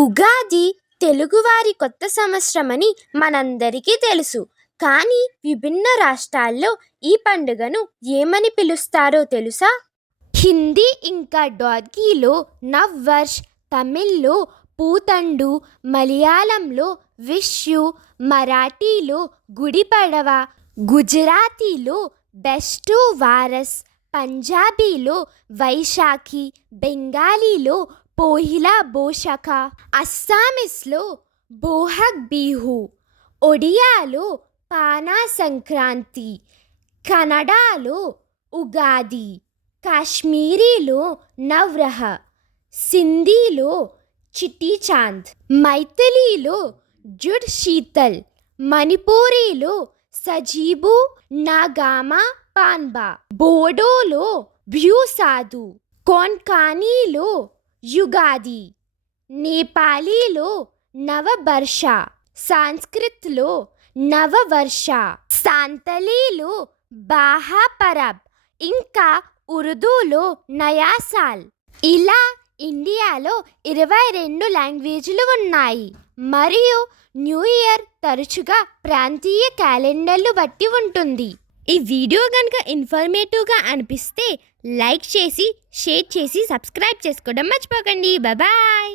ఉగాది తెలుగువారి కొత్త సంవత్సరమని మనందరికీ తెలుసు. కానీ విభిన్న రాష్ట్రాల్లో ఈ పండుగను ఏమని పిలుస్తారో తెలుసా? హిందీ ఇంకా డార్గీలో నవ్ వర్ష్, తమిళ్లో పూతండు, మలయాళంలో విషు, మరాఠీలో గుడి పడవ, గుజరాతీలో బెస్టు వారస్, పంజాబీలో వైశాఖి, బెంగాలీలో పోహిలా బోషక, అస్సామీస్లో బోహగ్ బిహు, ఒడియాలో పానా సంక్రాంతి, కన్నడలో ఉగాది, కాశ్మీరీలో నవ్రహ, సింధీలో చిటీ చాంద్, మైథిలీలో జుడ్ శీతల్, మణిపూరీలో సజీబు నాగామా పాన్బా, బోడోలో బ్యూసాదు, కోన్కానీలో యుగాది, నేపాలీలో నవబర్ష, సంస్కృత్లో నవవర్ష, సాంతలీలో బాహా పరబ్, ఇంకా ఉర్దూలో నయా సాల్. ఇలా ఇండియాలో 22 లాంగ్వేజ్లు ఉన్నాయి. మరియు న్యూ ఇయర్ తరచుగా ప్రాంతీయ క్యాలెండర్లు బట్టి ఉంటుంది. ఈ వీడియో కనుక ఇన్ఫర్మేటివ్గా అనిపిస్తే లైక్ చేసి, షేర్ చేసి, సబ్స్క్రైబ్ చేసుకోవడం మర్చిపోకండి. బాయ్.